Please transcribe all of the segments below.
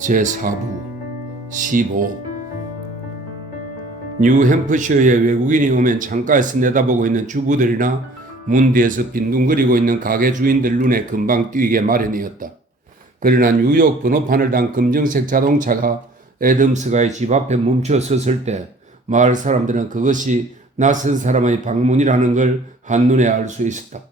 제4부 15 뉴햄프셔에 외국인이 오면 창가에서 내다보고 있는 주부들이나 문 뒤에서 빈둥거리고 있는 가게 주인들 눈에 금방 띄게 마련이었다. 그러나 뉴욕 번호판을 단 검정색 자동차가 애덤스가의 집 앞에 멈춰 섰을 때 마을 사람들은 그것이 낯선 사람의 방문이라는 걸 한눈에 알 수 있었다.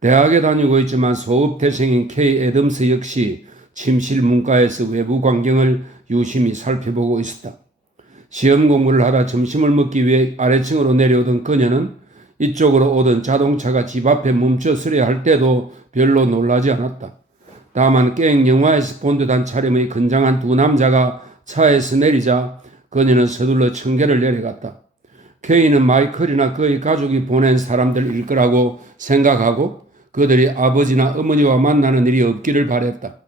대학에 다니고 있지만 소읍대생인 K 애덤스 역시 침실 문가에서 외부 광경을 유심히 살펴보고 있었다. 시험 공부를 하다 점심을 먹기 위해 아래층으로 내려오던 그녀는 이쪽으로 오던 자동차가 집 앞에 멈춰서려 할 때도 별로 놀라지 않았다. 다만 게임 영화에서 본 듯한 차림의 건장한 두 남자가 차에서 내리자 그녀는 서둘러 청계를 내려갔다. K는 마이클이나 그의 가족이 보낸 사람들일 거라고 생각하고 그들이 아버지나 어머니와 만나는 일이 없기를 바랬다.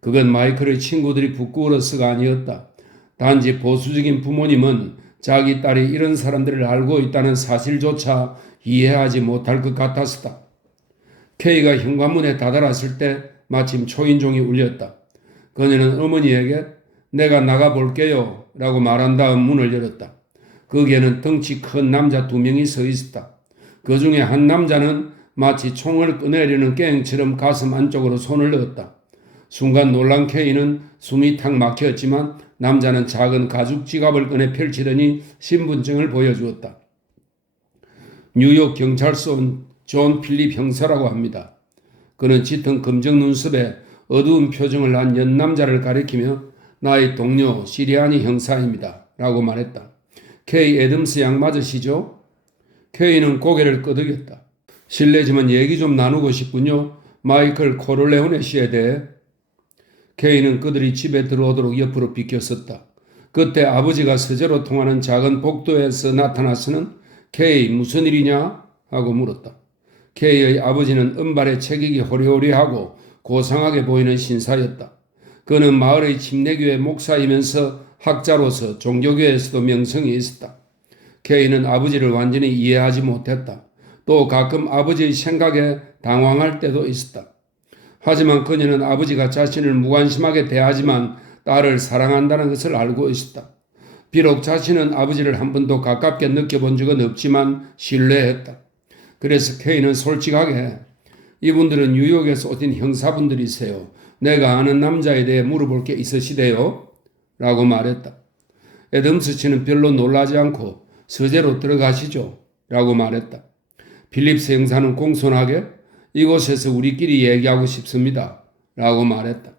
그건 마이클의 친구들이 부끄러워서가 아니었다. 단지 보수적인 부모님은 자기 딸이 이런 사람들을 알고 있다는 사실조차 이해하지 못할 것 같았었다. K가 현관문에 다다랐을 때 마침 초인종이 울렸다. 그녀는 어머니에게 내가 나가볼게요 라고 말한 다음 문을 열었다. 거기에는 덩치 큰 남자 2명이 서 있었다. 그 중에 한 남자는 마치 총을 꺼내려는 깽처럼 가슴 안쪽으로 손을 넣었다. 순간 놀란 K는 숨이 탁 막혔지만 남자는 작은 가죽 지갑을 꺼내 펼치더니 신분증을 보여주었다. 뉴욕 경찰서 온 존 필립 형사라고 합니다. 그는 짙은 검정 눈썹에 어두운 표정을 한 연남자를 가리키며 나의 동료 시리아니 형사입니다 라고 말했다. K 애덤스 양 맞으시죠? K는 고개를 끄덕였다. 실례지만 얘기 좀 나누고 싶군요. 마이클 코를레오네 씨에 대해. K는 그들이 집에 들어오도록 옆으로 비켰었다. 그때 아버지가 서재로 통하는 작은 복도에서 나타났으는 K 무슨 일이냐? 하고 물었다. K의 아버지는 은발에 체격이 호리호리하고 고상하게 보이는 신사였다. 그는 마을의 침례교회 목사이면서 학자로서 종교교회에서도 명성이 있었다. K는 아버지를 완전히 이해하지 못했다. 또 가끔 아버지의 생각에 당황할 때도 있었다. 하지만 그녀는 아버지가 자신을 무관심하게 대하지만 딸을 사랑한다는 것을 알고 있었다. 비록 자신은 아버지를 한 번도 가깝게 느껴본 적은 없지만 신뢰했다. 그래서 K는 솔직하게 이분들은 뉴욕에서 오신 형사분들이세요. 내가 아는 남자에 대해 물어볼 게 있으시대요? 라고 말했다. 애덤스 씨는 별로 놀라지 않고 서재로 들어가시죠? 라고 말했다. 필립스 형사는 공손하게 이곳에서 우리끼리 얘기하고 싶습니다. 라고 말했다.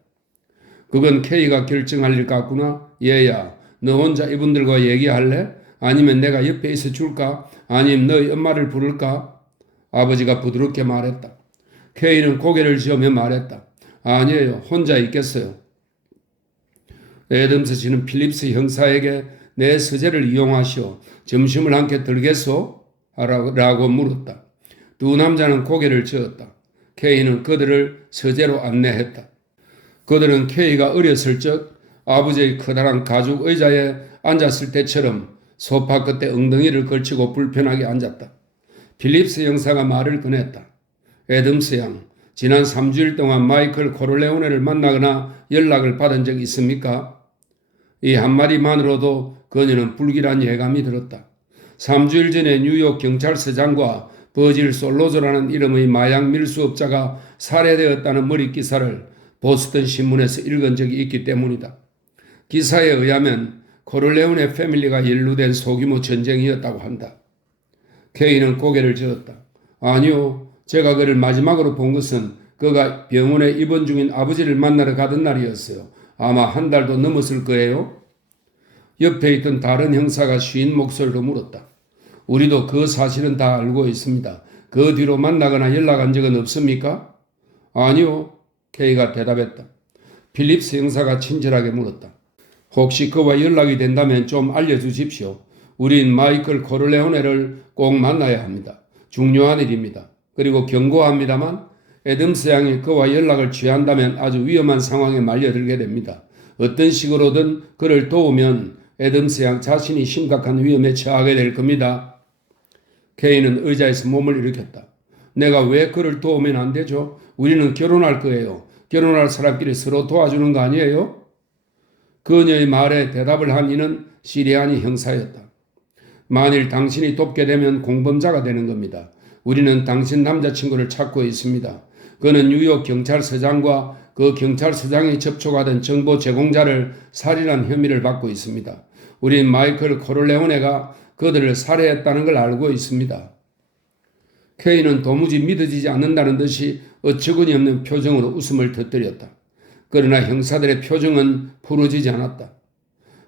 그건 K가 결정할 일 같구나. 얘야, 너 혼자 이분들과 얘기할래? 아니면 내가 옆에 있어 줄까? 아니면 너희 엄마를 부를까? 아버지가 부드럽게 말했다. K는 고개를 지으며 말했다. 아니에요. 혼자 있겠어요. 애덤스 씨는 필립스 형사에게 내 서재를 이용하시오. 점심을 함께 들겠소? 라고 물었다. 두 남자는 고개를 저었다. K는 그들을 서재로 안내했다. 그들은 K가 어렸을 적 아버지의 커다란 가죽 의자에 앉았을 때처럼 소파 끝에 엉덩이를 걸치고 불편하게 앉았다. 필립스 형사가 말을 꺼냈다. 애덤스 양, 지난 3주일 동안 마이클 코를레오네를 만나거나 연락을 받은 적 있습니까? 이 한마디만으로도 그녀는 불길한 예감이 들었다. 3주일 전에 뉴욕 경찰서장과 버질 솔로저라는 이름의 마약 밀수업자가 살해되었다는 머리 기사를 보스턴 신문에서 읽은 적이 있기 때문이다. 기사에 의하면 코를레오네 패밀리가 연루된 소규모 전쟁이었다고 한다. K는 고개를 저었다. 아니요, 제가 그를 마지막으로 본 것은 그가 병원에 입원 중인 아버지를 만나러 가던 날이었어요. 아마 한 달도 넘었을 거예요. 옆에 있던 다른 형사가 쉰 목소리로 물었다. 우리도 그 사실은 다 알고 있습니다. 그 뒤로 만나거나 연락한 적은 없습니까? 아니요, K가 대답했다. 필립스 형사가 친절하게 물었다. 혹시 그와 연락이 된다면 좀 알려주십시오. 우린 마이클 코를레오네를 꼭 만나야 합니다. 중요한 일입니다. 그리고 경고합니다만 애덤스 양이 그와 연락을 취한다면 아주 위험한 상황에 말려들게 됩니다. 어떤 식으로든 그를 도우면 애덤스 양 자신이 심각한 위험에 처하게 될 겁니다. K는 의자에서 몸을 일으켰다. 내가 왜 그를 도우면 안 되죠? 우리는 결혼할 거예요. 결혼할 사람끼리 서로 도와주는 거 아니에요? 그녀의 말에 대답을 한 이는 시리아니 형사였다. 만일 당신이 돕게 되면 공범자가 되는 겁니다. 우리는 당신 남자친구를 찾고 있습니다. 그는 뉴욕 경찰서장과 그 경찰서장이 접촉하던 정보 제공자를 살인한 혐의를 받고 있습니다. 우린 마이클 코를레오네가 그들을 살해했다는 걸 알고 있습니다. 케이는 도무지 믿어지지 않는다는 듯이 어처구니 없는 표정으로 웃음을 터뜨렸다. 그러나 형사들의 표정은 푸르지지 않았다.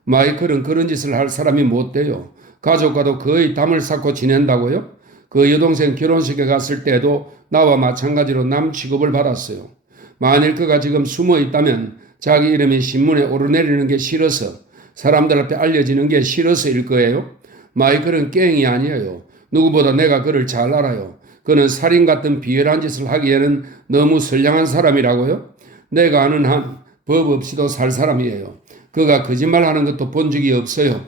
마이클은 그런 짓을 할 사람이 못 돼요. 가족과도 거의 담을 쌓고 지낸다고요? 그 여동생 결혼식에 갔을 때도 나와 마찬가지로 남 취급을 받았어요. 만일 그가 지금 숨어 있다면 자기 이름이 신문에 오르내리는 게 싫어서, 사람들 앞에 알려지는 게 싫어서일 거예요. 마이클은 깽이 아니에요. 누구보다 내가 그를 잘 알아요. 그는 살인 같은 비열한 짓을 하기에는 너무 선량한 사람이라고요? 내가 아는 한 법 없이도 살 사람이에요. 그가 거짓말하는 것도 본 적이 없어요.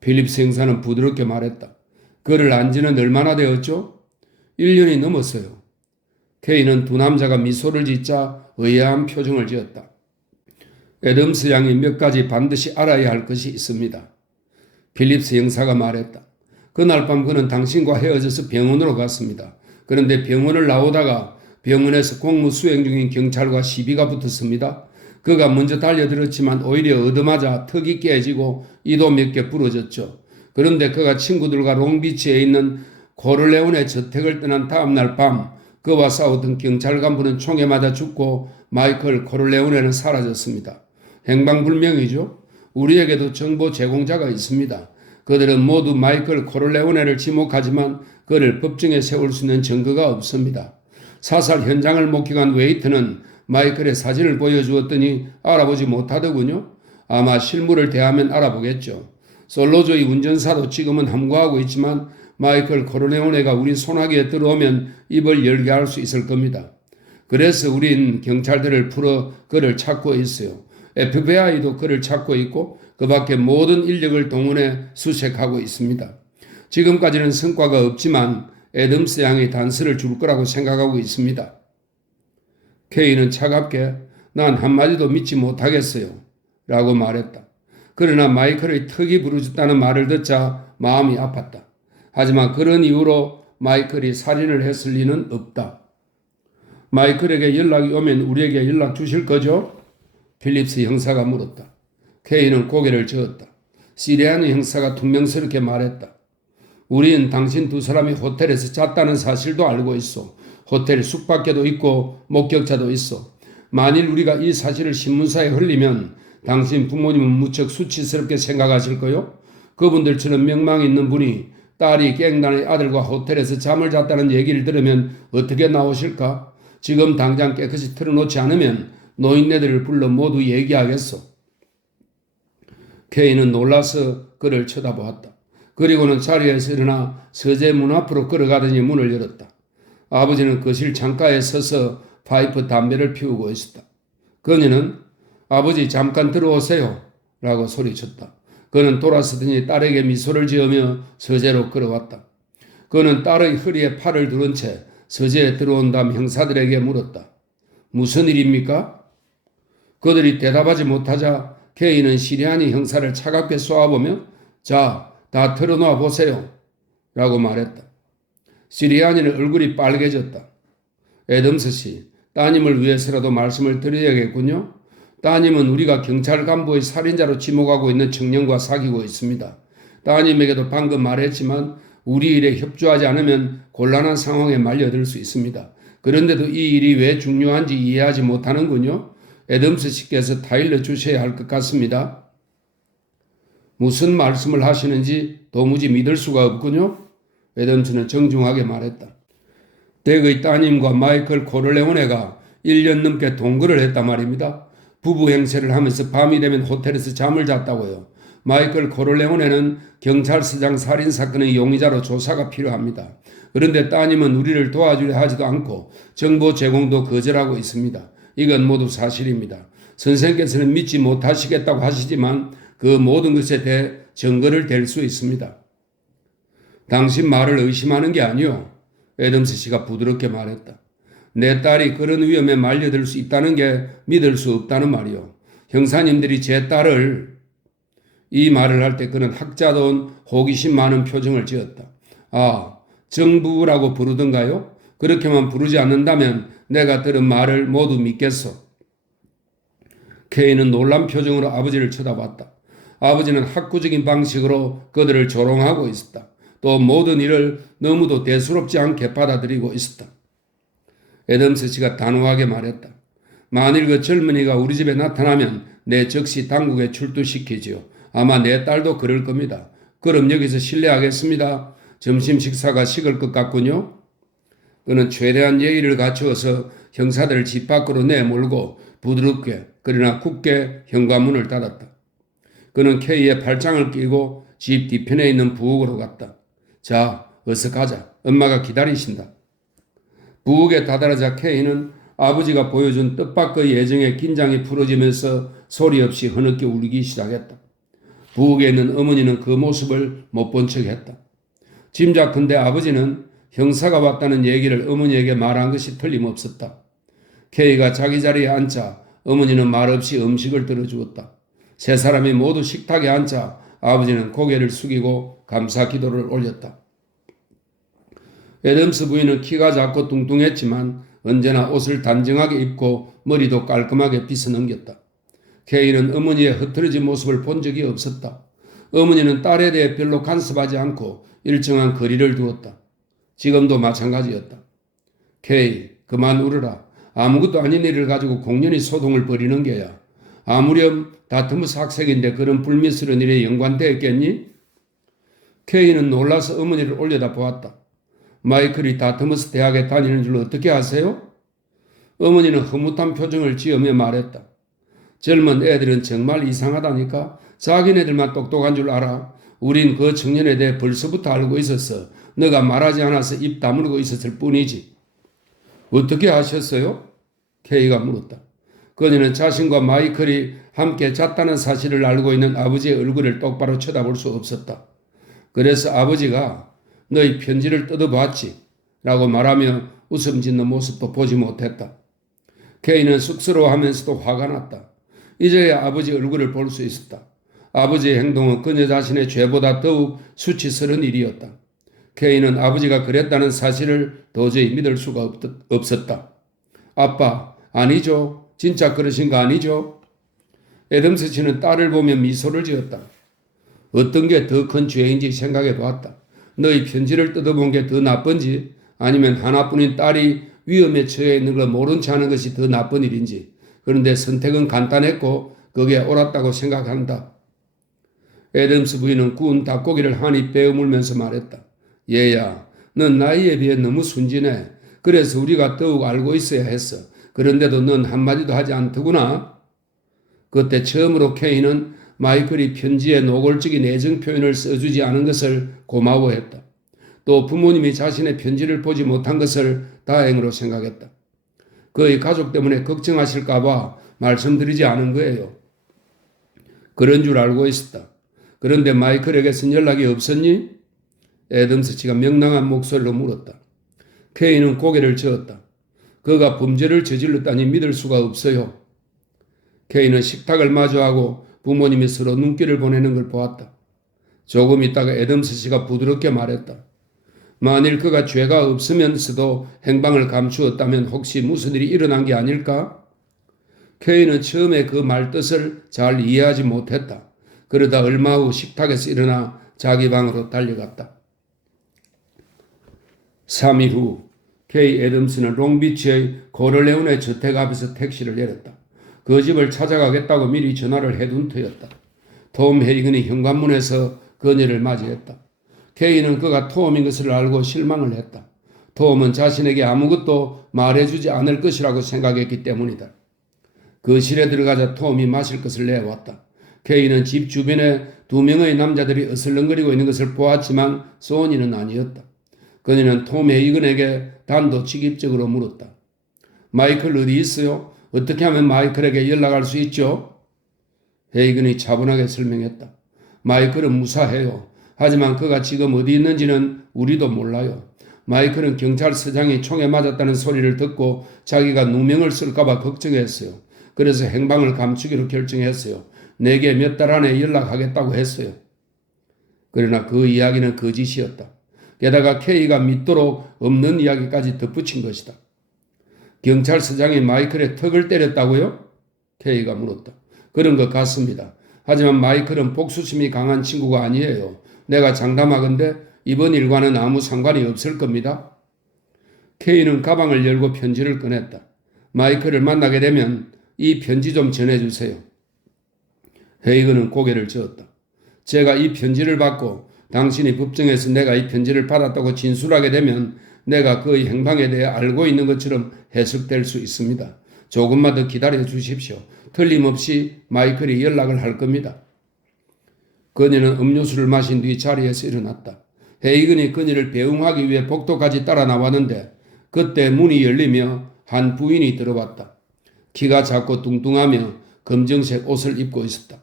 필립스 형사는 부드럽게 말했다. 그를 안 지는 얼마나 되었죠? 1년이 넘었어요. 케이는 두 남자가 미소를 짓자 의아한 표정을 지었다. 애덤스 양이 몇 가지 반드시 알아야 할 것이 있습니다. 필립스 형사가 말했다. 그날 밤 그는 당신과 헤어져서 병원으로 갔습니다. 그런데 병원을 나오다가 병원에서 공무 수행 중인 경찰과 시비가 붙었습니다. 그가 먼저 달려들었지만 오히려 얻어맞아 턱이 깨지고 이도 몇 개 부러졌죠. 그런데 그가 친구들과 롱비치에 있는 코를레온의 저택을 떠난 다음날 밤 그와 싸웠던 경찰 간부는 총에 맞아 죽고 마이클 코를레온에는 사라졌습니다. 행방불명이죠. 우리에게도 정보 제공자가 있습니다. 그들은 모두 마이클 코를레오네를 지목하지만 그를 법정에 세울 수 있는 증거가 없습니다. 사살 현장을 목격한 웨이트는 마이클의 사진을 보여주었더니 알아보지 못하더군요. 아마 실물을 대하면 알아보겠죠. 솔로조이 운전사도 지금은 함구하고 있지만 마이클 코를레오네가 우리 손아귀에 들어오면 입을 열게 할 수 있을 겁니다. 그래서 우린 경찰들을 풀어 그를 찾고 있어요. FBI도 그를 찾고 있고 그 밖에 모든 인력을 동원해 수색하고 있습니다. 지금까지는 성과가 없지만 애덤스 양이 단서를 줄 거라고 생각하고 있습니다. 케이는 차갑게 난 한마디도 믿지 못하겠어요 라고 말했다. 그러나 마이클의 턱이 부러졌다는 말을 듣자 마음이 아팠다. 하지만 그런 이유로 마이클이 살인을 했을 리는 없다. 마이클에게 연락이 오면 우리에게 연락 주실 거죠? 필립스 형사가 물었다. 케이는 고개를 저었다. 시리아니 형사가 퉁명스럽게 말했다. 우린 당신 두 사람이 호텔에서 잤다는 사실도 알고 있어. 호텔 숙박계도 있고 목격자도 있어. 만일 우리가 이 사실을 신문사에 흘리면 당신 부모님은 무척 수치스럽게 생각하실 거요. 그분들처럼 명망 있는 분이 딸이 갱단의 아들과 호텔에서 잠을 잤다는 얘기를 들으면 어떻게 나오실까? 지금 당장 깨끗이 털어놓지 않으면 노인네들을 불러 모두 얘기하겠어. 케이는 놀라서 그를 쳐다보았다. 그리고는 자리에서 일어나 서재 문 앞으로 걸어가더니 문을 열었다. 아버지는 거실 창가에 서서 파이프 담배를 피우고 있었다. 그녀는 아버지 잠깐 들어오세요 라고 소리쳤다. 그는 돌아서더니 딸에게 미소를 지으며 서재로 걸어왔다. 그는 딸의 허리에 팔을 두른 채 서재에 들어온 다음 형사들에게 물었다. 무슨 일입니까? 그들이 대답하지 못하자 케이는 시리아니 형사를 차갑게 쏘아보며 자, 다 털어놓아 보세요 라고 말했다. 시리아니는 얼굴이 빨개졌다. 애덤스 씨, 따님을 위해서라도 말씀을 드려야겠군요. 따님은 우리가 경찰 간부의 살인자로 지목하고 있는 청년과 사귀고 있습니다. 따님에게도 방금 말했지만 우리 일에 협조하지 않으면 곤란한 상황에 말려들 수 있습니다. 그런데도 이 일이 왜 중요한지 이해하지 못하는군요. 애덤스 씨께서 타일러 주셔야 할 것 같습니다. 무슨 말씀을 하시는지 도무지 믿을 수가 없군요. 애덤스는 정중하게 말했다. 덱의 따님과 마이클 코를레오네가 1년 넘게 동거를 했단 말입니다. 부부 행세를 하면서 밤이 되면 호텔에서 잠을 잤다고요. 마이클 코를레오네는 경찰서장 살인사건의 용의자로 조사가 필요합니다. 그런데 따님은 우리를 도와주려 하지도 않고 정보 제공도 거절하고 있습니다. 이건 모두 사실입니다. 선생께서는 믿지 못하시겠다고 하시지만 그 모든 것에 대해 증거를 댈 수 있습니다. 당신 말을 의심하는 게 아니요. 애덤스 씨가 부드럽게 말했다. 내 딸이 그런 위험에 말려들 수 있다는 게 믿을 수 없다는 말이요. 형사님들이 제 딸을 이 말을 할 때 그는 학자다운 호기심 많은 표정을 지었다. 아, 정부라고 부르던가요? 그렇게만 부르지 않는다면 내가 들은 말을 모두 믿겠소. K는 놀란 표정으로 아버지를 쳐다봤다. 아버지는 학구적인 방식으로 그들을 조롱하고 있었다. 또 모든 일을 너무도 대수롭지 않게 받아들이고 있었다. 애덤스 씨가 단호하게 말했다. 만일 그 젊은이가 우리 집에 나타나면 내 즉시 당국에 출두시키지요. 아마 내 딸도 그럴 겁니다. 그럼 여기서 실례하겠습니다. 점심 식사가 식을 것 같군요. 그는 최대한 예의를 갖추어서 형사들을 집 밖으로 내몰고 부드럽게 그러나 굳게 현관문을 닫았다. 그는 K의 팔짱을 끼고 집 뒤편에 있는 부엌으로 갔다. 자, 어서 가자. 엄마가 기다리신다. 부엌에 다다르자 K는 아버지가 보여준 뜻밖의 예정에 긴장이 풀어지면서 소리 없이 흐느껴 울기 시작했다. 부엌에 있는 어머니는 그 모습을 못 본 척했다. 짐작컨대 아버지는 형사가 왔다는 얘기를 어머니에게 말한 것이 틀림없었다. K가 자기 자리에 앉자 어머니는 말없이 음식을 들어주었다. 세 사람이 모두 식탁에 앉자 아버지는 고개를 숙이고 감사 기도를 올렸다. 애덤스 부인은 키가 작고 뚱뚱했지만 언제나 옷을 단정하게 입고 머리도 깔끔하게 빗어 넘겼다. K는 어머니의 흐트러진 모습을 본 적이 없었다. 어머니는 딸에 대해 별로 간섭하지 않고 일정한 거리를 두었다. 지금도 마찬가지였다. K, 그만 울어라. 아무것도 아닌 일을 가지고 공연히 소동을 벌이는 게야. 아무렴 다트머스 학생인데 그런 불미스러운 일에 연관되었겠니? K는 놀라서 어머니를 올려다 보았다. 마이클이 다트머스 대학에 다니는 줄 어떻게 아세요? 어머니는 흐뭇한 표정을 지으며 말했다. 젊은 애들은 정말 이상하다니까. 자기네들만 똑똑한 줄 알아. 우린 그 청년에 대해 벌써부터 알고 있었어. 너가 말하지 않아서 입 다물고 있었을 뿐이지. 어떻게 아셨어요? K가 물었다. 그녀는 자신과 마이클이 함께 잤다는 사실을 알고 있는 아버지의 얼굴을 똑바로 쳐다볼 수 없었다. 그래서 아버지가 너희 편지를 뜯어봤지? 라고 말하며 웃음 짓는 모습도 보지 못했다. K는 쑥스러워하면서도 화가 났다. 이제야 아버지 얼굴을 볼 수 있었다. 아버지의 행동은 그녀 자신의 죄보다 더욱 수치스러운 일이었다. K는 아버지가 그랬다는 사실을 도저히 믿을 수가 없었다. 아빠, 아니죠. 진짜 그러신 거 아니죠? 애덤스 씨는 딸을 보며 미소를 지었다. 어떤 게 더 큰 죄인지 생각해 보았다. 너희 편지를 뜯어본 게 더 나쁜지 아니면 하나뿐인 딸이 위험에 처해 있는 걸 모른 체 하는 것이 더 나쁜 일인지. 그런데 선택은 간단했고 그게 옳았다고 생각한다. 애덤스 부인은 구운 닭고기를 한 입 베어물면서 말했다. 얘야, 넌 나이에 비해 너무 순진해. 그래서 우리가 더욱 알고 있어야 했어. 그런데도 넌 한마디도 하지 않더구나. 그때 처음으로 K는 마이클이 편지에 노골적인 애정 표현을 써주지 않은 것을 고마워했다. 또 부모님이 자신의 편지를 보지 못한 것을 다행으로 생각했다. 그의 가족 때문에 걱정하실까 봐 말씀드리지 않은 거예요. 그런 줄 알고 있었다. 그런데 마이클에게선 연락이 없었니? 애덤스 씨가 명랑한 목소리로 물었다. K는 고개를 저었다. 그가 범죄를 저질렀다니 믿을 수가 없어요. K는 식탁을 마주하고 부모님이 서로 눈길을 보내는 걸 보았다. 조금 있다가 애덤스 씨가 부드럽게 말했다. 만일 그가 죄가 없으면서도 행방을 감추었다면 혹시 무슨 일이 일어난 게 아닐까? K는 처음에 그 말 뜻을 잘 이해하지 못했다. 그러다 얼마 후 식탁에서 일어나 자기 방으로 달려갔다. 3일 후 K 애덤스는 롱비치의 코럴레온의 저택 앞에서 택시를 내렸다. 그 집을 찾아가겠다고 미리 전화를 해둔 터였다. 톰 헤이건이 현관문에서 그녀를 맞이했다. K는 그가 톰인 것을 알고 실망을 했다. 톰은 자신에게 아무것도 말해주지 않을 것이라고 생각했기 때문이다. 거실에 들어가자 톰이 마실 것을 내왔다. K는 집 주변에 2명의 남자들이 어슬렁거리고 있는 것을 보았지만 소니는 아니었다. 그녀는 톰 헤이건에게 단도직입적으로 물었다. 마이클 어디 있어요? 어떻게 하면 마이클에게 연락할 수 있죠? 헤이건이 차분하게 설명했다. 마이클은 무사해요. 하지만 그가 지금 어디 있는지는 우리도 몰라요. 마이클은 경찰서장이 총에 맞았다는 소리를 듣고 자기가 누명을 쓸까 봐 걱정했어요. 그래서 행방을 감추기로 결정했어요. 내게 몇 달 안에 연락하겠다고 했어요. 그러나 그 이야기는 거짓이었다. 게다가 K가 믿도록 없는 이야기까지 덧붙인 것이다. 경찰서장이 마이클의 턱을 때렸다고요? K가 물었다. 그런 것 같습니다. 하지만 마이클은 복수심이 강한 친구가 아니에요. 내가 장담하건대 이번 일과는 아무 상관이 없을 겁니다. K는 가방을 열고 편지를 꺼냈다. 마이클을 만나게 되면 이 편지 좀 전해주세요. 헤이그는 고개를 저었다. 제가 이 편지를 받고 당신이 법정에서 내가 이 편지를 받았다고 진술하게 되면 내가 그의 행방에 대해 알고 있는 것처럼 해석될 수 있습니다. 조금만 더 기다려 주십시오. 틀림없이 마이클이 연락을 할 겁니다. 그녀는 음료수를 마신 뒤 자리에서 일어났다. 헤이근이 그녀를 배웅하기 위해 복도까지 따라 나왔는데 그때 문이 열리며 한 부인이 들어왔다. 키가 작고 뚱뚱하며 검정색 옷을 입고 있었다.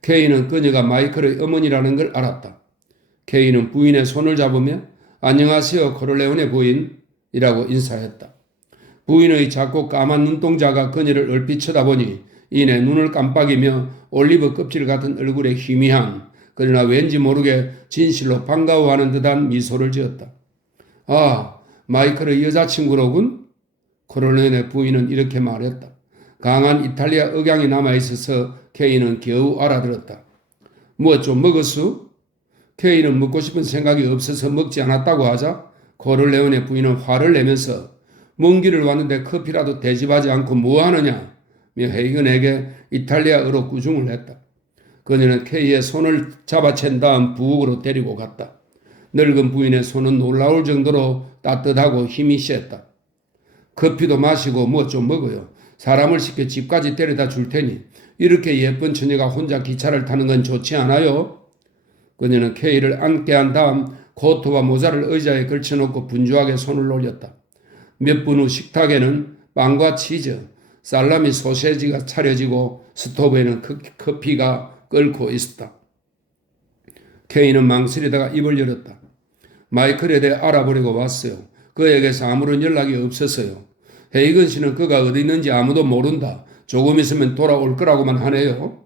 K는 그녀가 마이클의 어머니라는 걸 알았다. K는 부인의 손을 잡으며 안녕하세요 코를레온의 부인이라고 인사했다. 부인의 작고 까만 눈동자가 그녀를 얼핏 쳐다보니 이내 눈을 깜빡이며 올리브 껍질 같은 얼굴에 희미한 그러나 왠지 모르게 진실로 반가워하는 듯한 미소를 지었다. 아, 마이클의 여자친구로군? 코를레온의 부인은 이렇게 말했다. 강한 이탈리아 억양이 남아있어서 K는 겨우 알아들었다. 뭐 좀 먹었수? K는 먹고 싶은 생각이 없어서 먹지 않았다고 하자 코를레온의 부인은 화를 내면서 먼 길을 왔는데 커피라도 대접하지 않고 뭐하느냐 며 헤이근에게 이탈리아어로 꾸중을 했다. 그녀는 K의 손을 잡아챈 다음 부엌으로 데리고 갔다. 늙은 부인의 손은 놀라울 정도로 따뜻하고 힘이 셌다. 커피도 마시고 뭐 좀 먹어요. 사람을 시켜 집까지 데려다 줄 테니 이렇게 예쁜 처녀가 혼자 기차를 타는 건 좋지 않아요? 그녀는 K를 앉게 한 다음 코트와 모자를 의자에 걸쳐놓고 분주하게 손을 올렸다. 몇 분 후 식탁에는 빵과 치즈, 살라미 소세지가 차려지고 스토브에는 커피가 끓고 있었다. K는 망설이다가 입을 열었다. 마이클에 대해 알아보려고 왔어요. 그에게서 아무런 연락이 없었어요. 헤이건 씨는 그가 어디 있는지 아무도 모른다. 조금 있으면 돌아올 거라고만 하네요.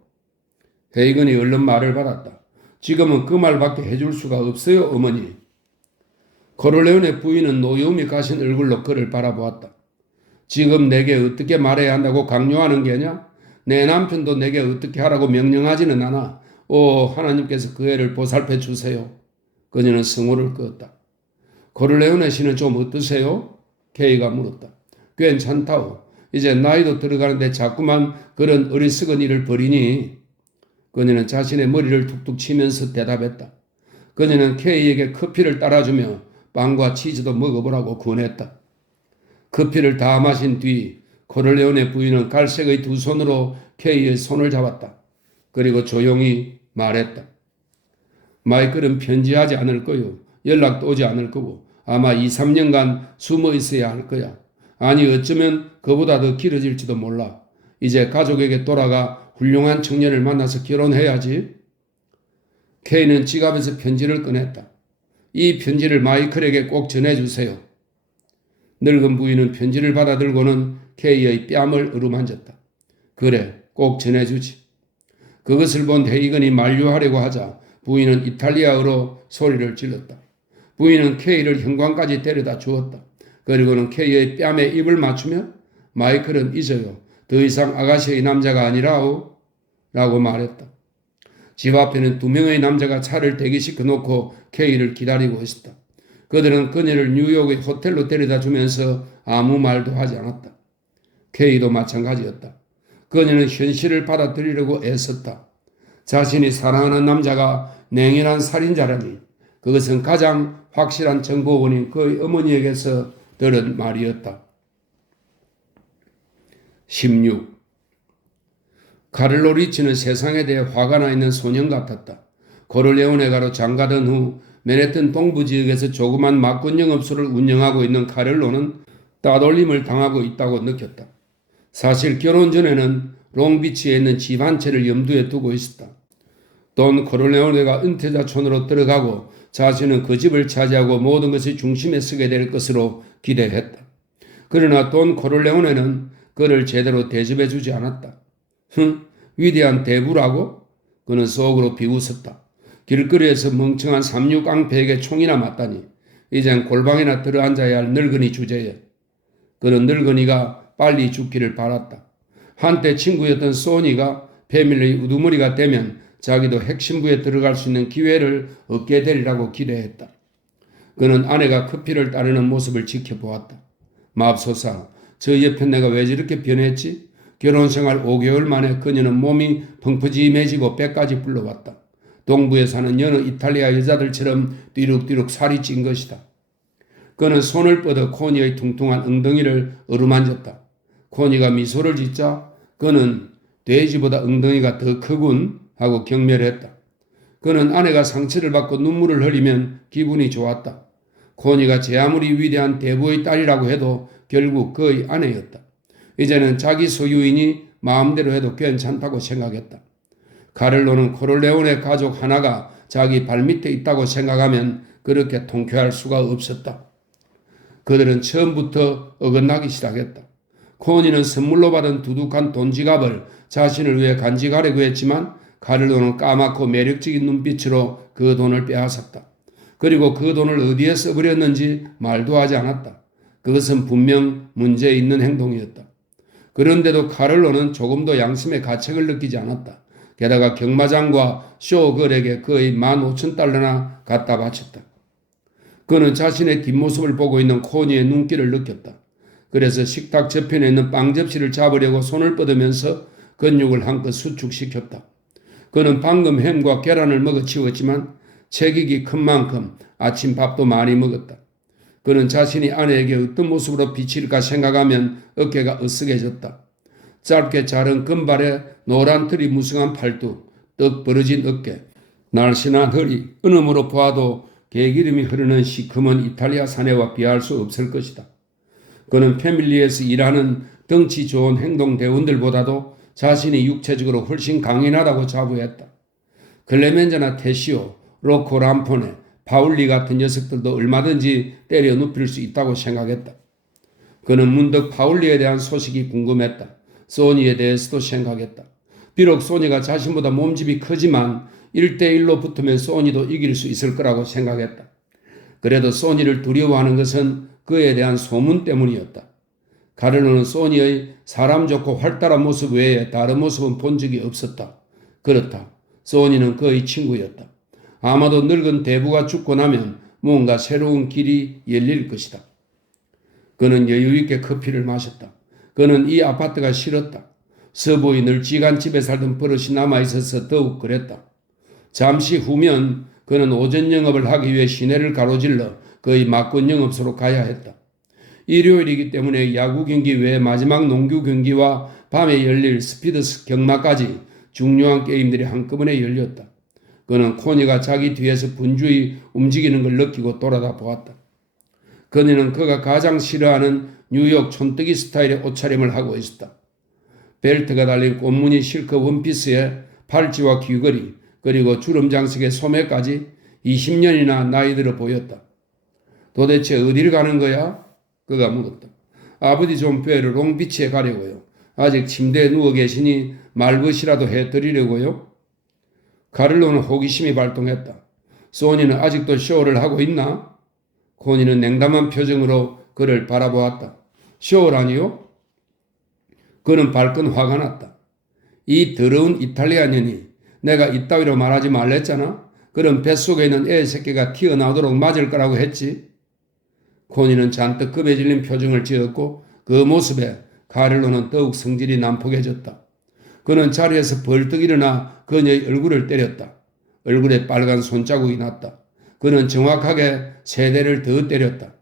헤이건이 얼른 말을 받았다. 지금은 그 말밖에 해줄 수가 없어요, 어머니. 코를레온의 부인은 노여움이 가신 얼굴로 그를 바라보았다. 지금 내게 어떻게 말해야 한다고 강요하는 게냐? 내 남편도 내게 어떻게 하라고 명령하지는 않아. 오, 하나님께서 그 애를 보살펴 주세요. 그녀는 성호를 그었다. 코를레온의 씨는 좀 어떠세요? K가 물었다. 괜찮다오. 이제 나이도 들어가는데 자꾸만 그런 어리석은 일을 벌이니? 그녀는 자신의 머리를 툭툭 치면서 대답했다. 그녀는 K에게 커피를 따라주며 빵과 치즈도 먹어보라고 권했다. 커피를 다 마신 뒤 코를레온의 부인은 갈색의 두 손으로 K의 손을 잡았다. 그리고 조용히 말했다. 마이클은 편지하지 않을 거요. 연락도 오지 않을 거고 아마 2, 3년간 숨어 있어야 할 거야. 아니 어쩌면 그보다 더 길어질지도 몰라. 이제 가족에게 돌아가 훌륭한 청년을 만나서 결혼해야지. K는 지갑에서 편지를 꺼냈다. 이 편지를 마이클에게 꼭 전해주세요. 늙은 부인은 편지를 받아들고는 K의 뺨을 어루만졌다. 그래, 꼭 전해주지. 그것을 본 헤이건이 만류하려고 하자 부인은 이탈리아어로 소리를 질렀다. 부인은 K를 현관까지 데려다 주었다. 그리고는 K의 뺨에 입을 맞추며 마이클은 잊어요. 더 이상 아가씨의 남자가 아니라오 라고 말했다. 집 앞에는 2명의 남자가 차를 대기시켜 놓고 K를 기다리고 있었다. 그들은 그녀를 뉴욕의 호텔로 데려다 주면서 아무 말도 하지 않았다. K도 마찬가지였다. 그녀는 현실을 받아들이려고 애썼다. 자신이 사랑하는 남자가 냉혈한 살인자라니 그것은 가장 확실한 정보원인 그의 어머니에게서 들은 말이었다. 16. 카를로 리치는 세상에 대해 화가 나 있는 소년 같았다. 코를레오네가로 장가든 후 맨해튼 동부 지역에서 조그만 막군 영업소를 운영하고 있는 카를로는 따돌림을 당하고 있다고 느꼈다. 사실 결혼 전에는 롱비치에 있는 집 한 채를 염두에 두고 있었다. 돈 코를레오네가 은퇴자촌으로 들어가고 자신은 그 집을 차지하고 모든 것이 중심에 서게 될 것으로 기대했다. 그러나 돈 코를레오네는 그를 제대로 대접해 주지 않았다. 위대한 대부라고? 그는 속으로 비웃었다. 길거리에서 멍청한 삼육깡패에게 총이나 맞다니. 이젠 골방에나 들어앉아야 할 늙은이 주제에. 그는 늙은이가 빨리 죽기를 바랐다. 한때 친구였던 소니가 패밀리 우두머리가 되면 자기도 핵심부에 들어갈 수 있는 기회를 얻게 되리라고 기대했다. 그는 아내가 커피를 따르는 모습을 지켜보았다. 맙소사, 저 옆에 내가 왜 저렇게 변했지? 결혼생활 5개월 만에 그녀는 몸이 펑퍼짐해지고 배까지 불러왔다. 동부에 사는 여느 이탈리아 여자들처럼 띠룩띠룩 살이 찐 것이다. 그는 손을 뻗어 코니의 퉁퉁한 엉덩이를 어루만졌다. 코니가 미소를 짓자 그는 돼지보다 엉덩이가 더 크군 하고 경멸했다. 그는 아내가 상처를 받고 눈물을 흘리면 기분이 좋았다. 코니가 제 아무리 위대한 대부의 딸이라고 해도 결국 그의 아내였다. 이제는 자기 소유인이 마음대로 해도 괜찮다고 생각했다. 카를로는 코를레오네 가족 하나가 자기 발밑에 있다고 생각하면 그렇게 통쾌할 수가 없었다. 그들은 처음부터 어긋나기 시작했다. 코니는 선물로 받은 두둑한 돈 지갑을 자신을 위해 간직하려고 했지만 카를로는 까맣고 매력적인 눈빛으로 그 돈을 빼앗았다. 그리고 그 돈을 어디에 써버렸는지 말도 하지 않았다. 그것은 분명 문제 있는 행동이었다. 그런데도 카를로는 조금도 양심의 가책을 느끼지 않았다. 게다가 경마장과 쇼걸에게 거의 15,000달러나 갖다 바쳤다. 그는 자신의 뒷모습을 보고 있는 코니의 눈길을 느꼈다. 그래서 식탁 저편에 있는 빵 접시를 잡으려고 손을 뻗으면서 근육을 한껏 수축시켰다. 그는 방금 햄과 계란을 먹어 치웠지만 체격이 큰 만큼 아침밥도 많이 먹었다. 그는 자신이 아내에게 어떤 모습으로 비칠까 생각하면 어깨가 으쓱해졌다. 짧게 자른 금발에 노란 털이 무성한 팔뚝, 떡 벌어진 어깨, 날씬한 허리, 은음으로 보아도 개기름이 흐르는 시커먼 이탈리아 사내와 비할 수 없을 것이다. 그는 패밀리에서 일하는 덩치 좋은 행동대원들보다도 자신이 육체적으로 훨씬 강인하다고 자부했다. 클레멘자나 테시오, 로코 람포네, 파울리 같은 녀석들도 얼마든지 때려 눕힐 수 있다고 생각했다. 그는 문득 파울리에 대한 소식이 궁금했다. 소니에 대해서도 생각했다. 비록 소니가 자신보다 몸집이 크지만 1대1로 붙으면 소니도 이길 수 있을 거라고 생각했다. 그래도 소니를 두려워하는 것은 그에 대한 소문 때문이었다. 카를로는 소니의 사람 좋고 활달한 모습 외에 다른 모습은 본 적이 없었다. 그렇다. 소니는 그의 친구였다. 아마도 늙은 대부가 죽고 나면 뭔가 새로운 길이 열릴 것이다. 그는 여유있게 커피를 마셨다. 그는 이 아파트가 싫었다. 서부의 널찍한 집에 살던 버릇이 남아있어서 더욱 그랬다. 잠시 후면 그는 오전 영업을 하기 위해 시내를 가로질러 거의 막군 영업소로 가야 했다. 일요일이기 때문에 야구 경기 외에 마지막 농구 경기와 밤에 열릴 스피드 경마까지 중요한 게임들이 한꺼번에 열렸다. 그는 코니가 자기 뒤에서 분주히 움직이는 걸 느끼고 돌아다 보았다. 그녀는 그가 가장 싫어하는 뉴욕 촌뜨기 스타일의 옷차림을 하고 있었다. 벨트가 달린 꽃무늬 실크 원피스에 팔찌와 귀걸이 그리고 주름 장식의 소매까지 20년이나 나이 들어 보였다. 도대체 어디를 가는 거야? 그가 물었다. 아버지 좀 뵈러 롱비치에 가려고요. 아직 침대에 누워 계시니 말벗이라도 해드리려고요. 카를로는 호기심이 발동했다. 소니는 아직도 쇼를 하고 있나? 코니는 냉담한 표정으로 그를 바라보았다. 쇼라니요? 그는 발끈 화가 났다. 이 더러운 이탈리아 년이 내가 이따위로 말하지 말랬잖아? 그럼 뱃속에 있는 애 새끼가 튀어나오도록 맞을 거라고 했지. 코니는 잔뜩 겁에 질린 표정을 지었고 그 모습에 카를로는 더욱 성질이 난폭해졌다. 그는 자리에서 벌떡 일어나 그녀의 얼굴을 때렸다. 얼굴에 빨간 손자국이 났다. 그는 정확하게 3대를 더 때렸다.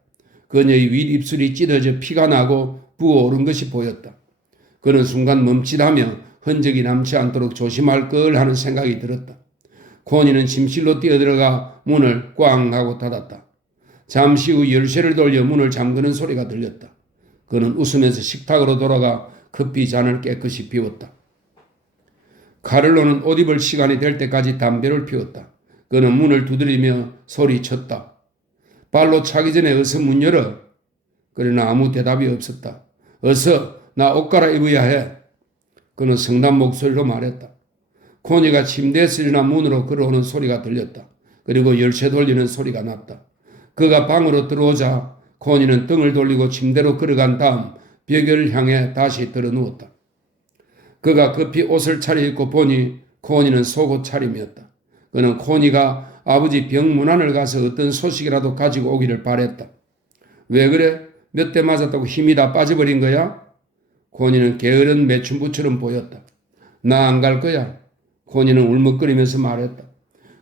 그녀의 윗입술이 찢어져 피가 나고 부어오른 것이 보였다. 그는 순간 멈칫하며 흔적이 남지 않도록 조심할 걸 하는 생각이 들었다. 코니는 침실로 뛰어들어가 문을 꽝 하고 닫았다. 잠시 후 열쇠를 돌려 문을 잠그는 소리가 들렸다. 그는 웃으면서 식탁으로 돌아가 커피 잔을 깨끗이 비웠다. 카를로는 옷 입을 시간이 될 때까지 담배를 피웠다. 그는 문을 두드리며 소리쳤다. 발로 차기 전에 어서 문 열어. 그러나 아무 대답이 없었다. 어서 나 옷 갈아입어야 해. 그는 성난 목소리로 말했다. 코니가 침대에서 일어나 문으로 걸어오는 소리가 들렸다. 그리고 열쇠 돌리는 소리가 났다. 그가 방으로 들어오자 코니는 등을 돌리고 침대로 걸어간 다음 벽을 향해 다시 들어 누웠다. 그가 급히 옷을 차려입고 보니 코니는 속옷 차림이었다. 그는 코니가 아버지 병문안을 가서 어떤 소식이라도 가지고 오기를 바랬다. 왜 그래? 몇 대 맞았다고 힘이 다 빠져버린 거야? 코니는 게으른 매춘부처럼 보였다. 나 안 갈 거야. 코니는 울먹거리면서 말했다.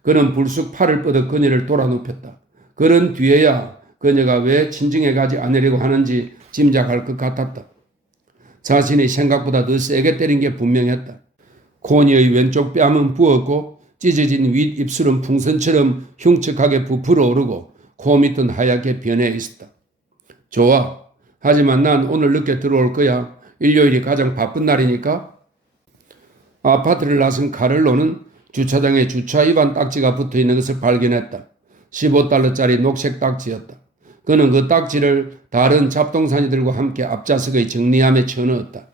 그는 불쑥 팔을 뻗어 그녀를 돌아 눕혔다. 그런 뒤에야 그녀가 왜 친정에 가지 않으려고 하는지 짐작할 것 같았다. 자신이 생각보다 더 세게 때린 게 분명했다. 코니의 왼쪽 뺨은 부었고 찢어진 윗입술은 풍선처럼 흉측하게 부풀어 오르고 코 밑은 하얗게 변해 있었다. 좋아. 하지만 난 오늘 늦게 들어올 거야. 일요일이 가장 바쁜 날이니까. 아파트를 나선 카를로는 주차장에 주차 위반 딱지가 붙어 있는 것을 발견했다. 15달러짜리 녹색 딱지였다. 그는 그 딱지를 다른 잡동사니들과 함께 앞좌석의 정리함에 쳐넣었다.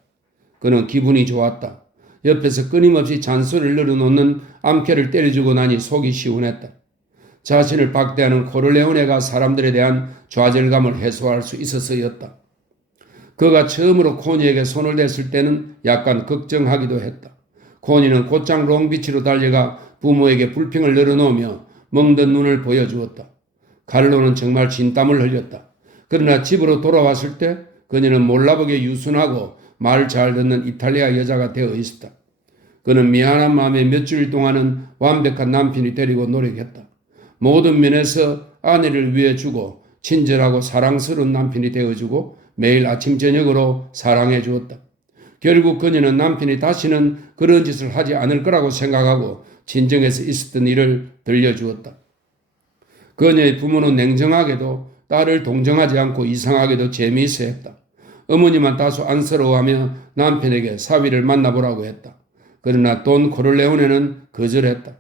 그는 기분이 좋았다. 옆에서 끊임없이 잔소리를 늘어놓는 암캐를 때려주고 나니 속이 시원했다. 자신을 박대하는 코를레오네가 사람들에 대한 좌절감을 해소할 수 있어서였다. 그가 처음으로 코니에게 손을 댔을 때는 약간 걱정하기도 했다. 코니는 곧장 롱비치로 달려가 부모에게 불평을 늘어놓으며 멍든 눈을 보여주었다. 칼로는 정말 진땀을 흘렸다. 그러나 집으로 돌아왔을 때 그녀는 몰라보게 유순하고 말 잘 듣는 이탈리아 여자가 되어 있었다. 그는 미안한 마음에 몇 주일 동안은 완벽한 남편이 되려고 노력했다. 모든 면에서 아내를 위해 주고 친절하고 사랑스러운 남편이 되어주고 매일 아침 저녁으로 사랑해 주었다. 결국 그녀는 남편이 다시는 그런 짓을 하지 않을 거라고 생각하고 친정에서 있었던 일을 들려주었다. 그녀의 부모는 냉정하게도 딸을 동정하지 않고 이상하게도 재미있어 했다. 어머니만 다소 안쓰러워하며 남편에게 사위를 만나보라고 했다. 그러나 돈 코를레오네는 거절했다.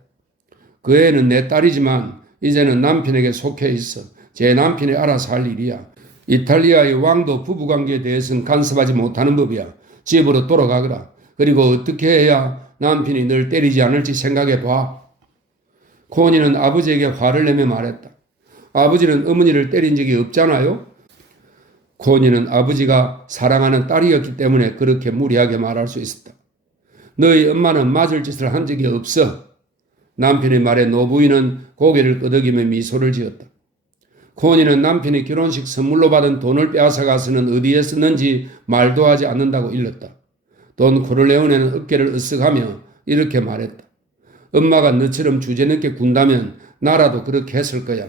그 애는 내 딸이지만 이제는 남편에게 속해 있어. 제 남편이 알아서 할 일이야. 이탈리아의 왕도 부부관계에 대해서는 간섭하지 못하는 법이야. 집으로 돌아가거라. 그리고 어떻게 해야 남편이 널 때리지 않을지 생각해봐. 코니는 아버지에게 화를 내며 말했다. 아버지는 어머니를 때린 적이 없잖아요? 코니는 아버지가 사랑하는 딸이었기 때문에 그렇게 무리하게 말할 수 있었다. 너희 엄마는 맞을 짓을 한 적이 없어. 남편의 말에 노부인은 고개를 끄덕이며 미소를 지었다. 코니는 남편이 결혼식 선물로 받은 돈을 빼앗아가서는 어디에 썼는지 말도 하지 않는다고 일렀다. 돈 코를레오네는 어깨를 으쓱하며 이렇게 말했다. 엄마가 너처럼 주제넘게 군다면 나라도 그렇게 했을 거야.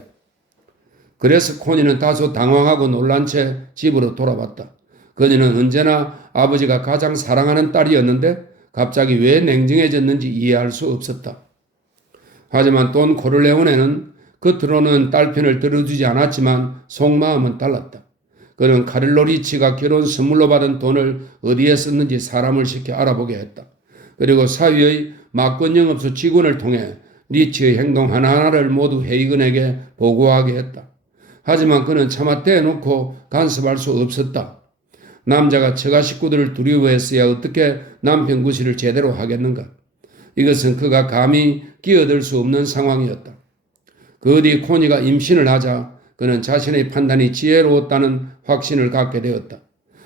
그래서 코니는 다소 당황하고 놀란 채 집으로 돌아왔다. 그녀는 언제나 아버지가 가장 사랑하는 딸이었는데 갑자기 왜 냉정해졌는지 이해할 수 없었다. 하지만 돈 코를레오네는 겉으로는 딸 편을 들어주지 않았지만 속마음은 달랐다. 그는 카를로 리치가 결혼 선물로 받은 돈을 어디에 썼는지 사람을 시켜 알아보게 했다. 그리고 사위의 막권 영업소 직원을 통해 리치의 행동 하나하나를 모두 회의근에게 보고하게 했다. 하지만 그는 차마 떼놓고 간섭할 수 없었다. 남자가 처가 식구들을 두려워했어야 어떻게 남편 구실을 제대로 하겠는가. 이것은 그가 감히 끼어들 수 없는 상황이었다. 그 뒤 코니가 임신을 하자 그는 자신의 판단이 지혜로웠다는 확신을 갖게 되었다.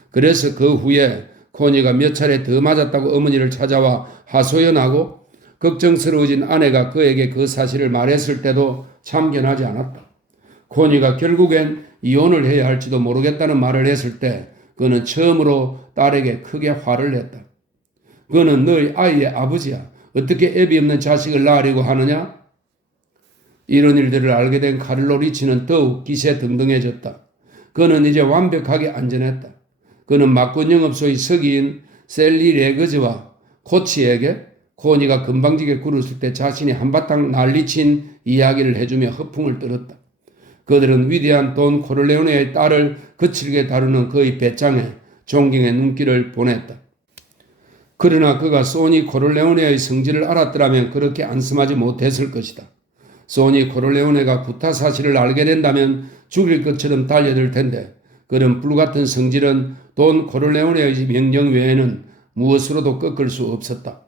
그래서 그 후에 코니가 몇 차례 더 맞았다고 어머니를 찾아와 하소연하고 걱정스러워진 아내가 그에게 그 사실을 말했을 때도 참견하지 않았다. 코니가 결국엔 이혼을 해야 할지도 모르겠다는 말을 했을 때 그는 처음으로 딸에게 크게 화를 냈다. 그는 너희 아이의 아버지야. 어떻게 애비 없는 자식을 낳으려고 하느냐? 이런 일들을 알게 된 카를로 리치는 더욱 기세등등해졌다. 그는 이제 완벽하게 안전했다. 그는 막권 영업소의 서기인 셀리 레거즈와 코치에게 코니가 건방지게 굴었을 때 자신이 한바탕 난리친 이야기를 해주며 허풍을 떨었다. 그들은 위대한 돈 코를레오네의 딸을 거칠게 다루는 그의 배짱에 존경의 눈길을 보냈다. 그러나 그가 소니 코를레오네의 성질을 알았더라면 그렇게 안심하지 못했을 것이다. 소니 코를레오네가 구타 사실을 알게 된다면 죽일 것처럼 달려들 텐데 그런 불같은 성질은 돈 코르레오네의 명령 외에는 무엇으로도 꺾을 수 없었다.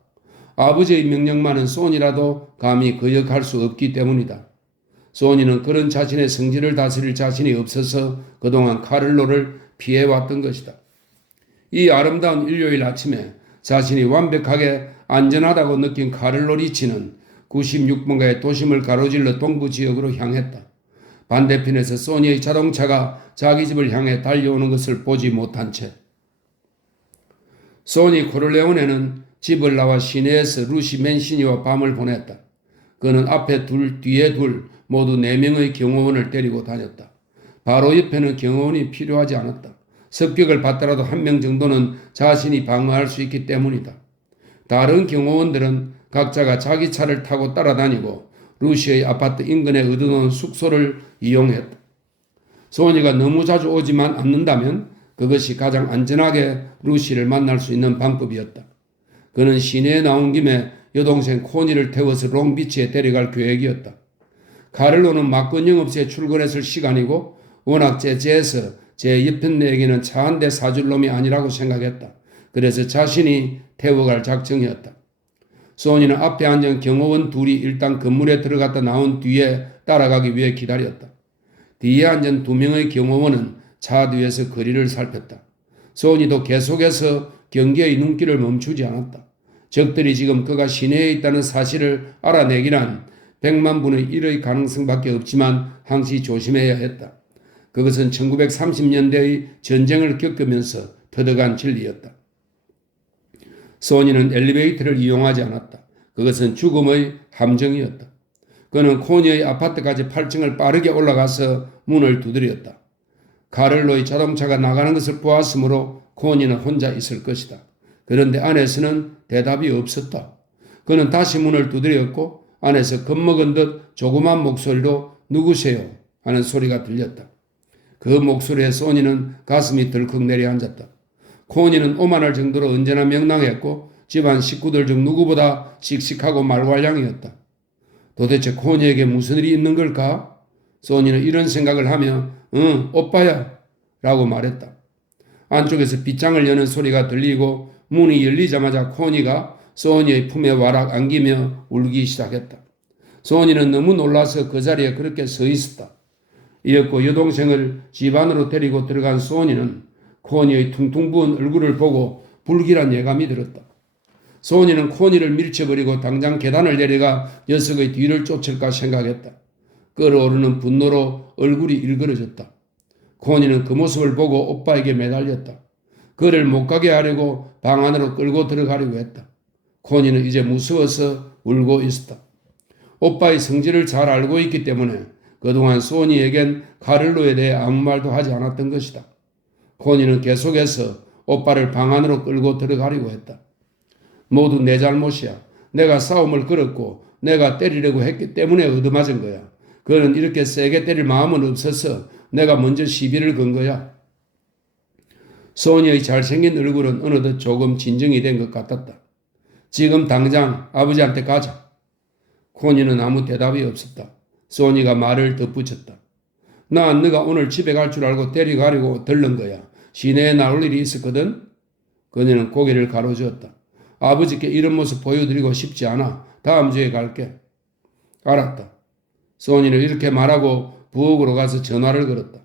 아버지의 명령만은 소니라도 감히 거역할 수 없기 때문이다. 소니는 그런 자신의 성질을 다스릴 자신이 없어서 그동안 카를로를 피해왔던 것이다. 이 아름다운 일요일 아침에 자신이 완벽하게 안전하다고 느낀 카를로 리치는 96번가의 도심을 가로질러 동부 지역으로 향했다. 반대편에서 소니의 자동차가 자기 집을 향해 달려오는 것을 보지 못한 채 소니 코르레오네는 집을 나와 시내에서 루시 맨시니와 밤을 보냈다. 그는 앞에 둘, 뒤에 둘, 모두 4명의 경호원을 데리고 다녔다. 바로 옆에는 경호원이 필요하지 않았다. 습격을 받더라도 1명 정도는 자신이 방어할 수 있기 때문이다. 다른 경호원들은 각자가 자기 차를 타고 따라다니고 루시의 아파트 인근에 얻어놓은 숙소를 이용했다. 소니가 너무 자주 오지만 않는다면 그것이 가장 안전하게 루시를 만날 수 있는 방법이었다. 그는 시내에 나온 김에 여동생 코니를 태워서 롱비치에 데려갈 계획이었다. 카를로는 막건 영업소에 출근했을 시간이고 워낙 째째해서 제 옆편네에게는 차 한 대 사줄 놈이 아니라고 생각했다. 그래서 자신이 태워갈 작정이었다. 소니는 앞에 앉은 경호원 둘이 일단 건물에 들어갔다 나온 뒤에 따라가기 위해 기다렸다. 뒤에 앉은 2명의 경호원은 차 뒤에서 거리를 살폈다. 소니도 계속해서 경계의 눈길을 멈추지 않았다. 적들이 지금 그가 시내에 있다는 사실을 알아내기란 100만 분의 1의 가능성밖에 없지만 항시 조심해야 했다. 그것은 1930년대의 전쟁을 겪으면서 터득한 진리였다. 소니는 엘리베이터를 이용하지 않았다. 그것은 죽음의 함정이었다. 그는 코니의 아파트까지 8층을 빠르게 올라가서 문을 두드렸다. 카를로의 자동차가 나가는 것을 보았으므로 코니는 혼자 있을 것이다. 그런데 안에서는 대답이 없었다. 그는 다시 문을 두드렸고 안에서 겁먹은 듯 조그만 목소리로 누구세요? 하는 소리가 들렸다. 그 목소리에 소니는 가슴이 덜컥 내려앉았다. 코니는 오만할 정도로 언제나 명랑했고 집안 식구들 중 누구보다 씩씩하고 말괄량이었다. 도대체 코니에게 무슨 일이 있는 걸까? 소니는 이런 생각을 하며 응, 오빠야 라고 말했다. 안쪽에서 빗장을 여는 소리가 들리고 문이 열리자마자 코니가 소니의 품에 와락 안기며 울기 시작했다. 소니는 너무 놀라서 그 자리에 그렇게 서 있었다. 이었고 여동생을 집 안으로 데리고 들어간 소니는 코니의 퉁퉁 부은 얼굴을 보고 불길한 예감이 들었다. 소니는 코니를 밀쳐버리고 당장 계단을 내려가 녀석의 뒤를 쫓을까 생각했다. 끓어오르는 분노로 얼굴이 일그러졌다. 코니는 그 모습을 보고 오빠에게 매달렸다. 그를 못 가게 하려고 방 안으로 끌고 들어가려고 했다. 코니는 이제 무서워서 울고 있었다. 오빠의 성질을 잘 알고 있기 때문에 그동안 소니에겐 카를로에 대해 아무 말도 하지 않았던 것이다. 코니는 계속해서 오빠를 방 안으로 끌고 들어가려고 했다. 모두 내 잘못이야. 내가 싸움을 걸었고 내가 때리려고 했기 때문에 얻어맞은 거야. 그는 이렇게 세게 때릴 마음은 없어서 내가 먼저 시비를 건 거야. 소니의 잘생긴 얼굴은 어느덧 조금 진정이 된 것 같았다. 지금 당장 아버지한테 가자. 코니는 아무 대답이 없었다. 소니가 말을 덧붙였다. 난 네가 오늘 집에 갈 줄 알고 데려가려고 들른 거야. 시내에 나올 일이 있었거든. 그녀는 고개를 가로저었다. 아버지께 이런 모습 보여드리고 싶지 않아. 다음 주에 갈게. 알았다. 소니는 이렇게 말하고 부엌으로 가서 전화를 걸었다.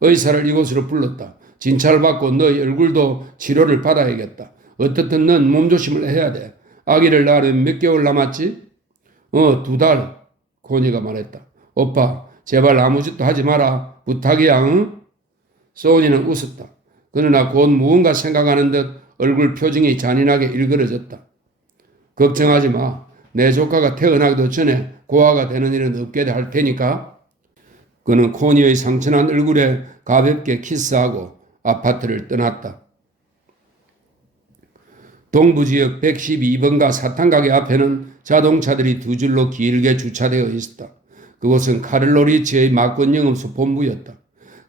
의사를 이곳으로 불렀다. 진찰 받고 너의 얼굴도 치료를 받아야겠다. 어떻든 넌 몸조심을 해야 돼. 아기를 낳으려면 몇 개월 남았지? 2달. 코니가 말했다. 오빠 제발 아무 짓도 하지 마라. 부탁이야. 응? 소니는 웃었다. 그러나 곧 무언가 생각하는 듯 얼굴 표정이 잔인하게 일그러졌다. 걱정하지 마. 내 조카가 태어나기도 전에 고아가 되는 일은 없게 할 테니까. 그는 코니의 상처난 얼굴에 가볍게 키스하고 아파트를 떠났다. 동부지역 112번가 사탕가게 앞에는 자동차들이 두 줄로 길게 주차되어 있었다. 그곳은 카를로 리치의 막건 영업소 본부였다.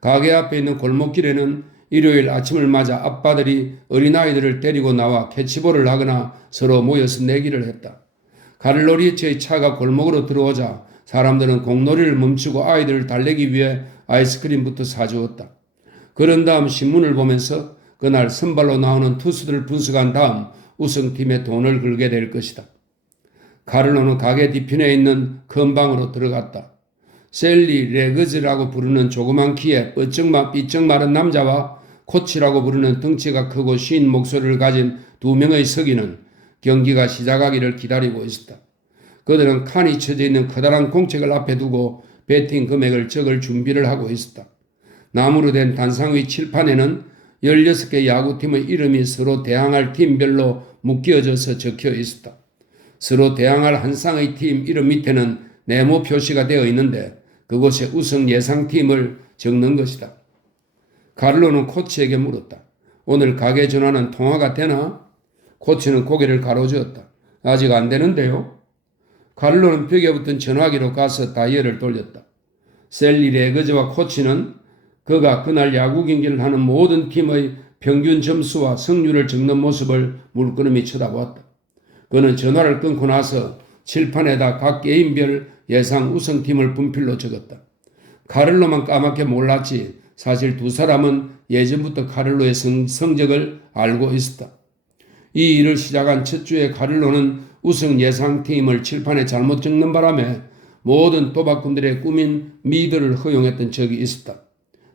가게 앞에 있는 골목길에는 일요일 아침을 맞아 아빠들이 어린아이들을 데리고 나와 캐치볼을 하거나 서로 모여서 내기를 했다. 카를로 리치의 차가 골목으로 들어오자 사람들은 공놀이를 멈추고 아이들을 달래기 위해 아이스크림부터 사주었다. 그런 다음 신문을 보면서 그날 선발로 나오는 투수들을 분석한 다음 우승팀에 돈을 걸게 될 것이다. 카를로는 가게 뒤편에 있는 큰 방으로 들어갔다. 셀리 레그즈라고 부르는 조그만 키에 삐쩍 마른 남자와 코치라고 부르는 덩치가 크고 쉰 목소리를 가진 두 명의 서기는 경기가 시작하기를 기다리고 있었다. 그들은 칸이 쳐져 있는 커다란 공책을 앞에 두고 배팅 금액을 적을 준비를 하고 있었다. 나무로 된 단상 위 칠판에는 16개 야구팀의 이름이 서로 대항할 팀별로 묶여져서 적혀 있었다. 서로 대항할 한 쌍의 팀 이름 밑에는 네모 표시가 되어 있는데 그곳에 우승 예상팀을 적는 것이다. 카를로는 코치에게 물었다. 오늘 가게 전화는 통화가 되나? 코치는 고개를 가로저었다. 아직 안 되는데요? 카를로는 벽에 붙은 전화기로 가서 다이얼을 돌렸다. 셀리 레그즈와 코치는 그가 그날 야구 경기를 하는 모든 팀의 평균 점수와 승률을 적는 모습을 물끄러미 쳐다보았다. 그는 전화를 끊고 나서 칠판에다 각 게임별 예상 우승팀을 분필로 적었다. 카를로만 까맣게 몰랐지 사실 두 사람은 예전부터 카를로의 성적을 알고 있었다. 이 일을 시작한 첫 주에 카를로는 우승 예상팀을 칠판에 잘못 적는 바람에 모든 도박꾼들의 꾸민 미드를 허용했던 적이 있었다.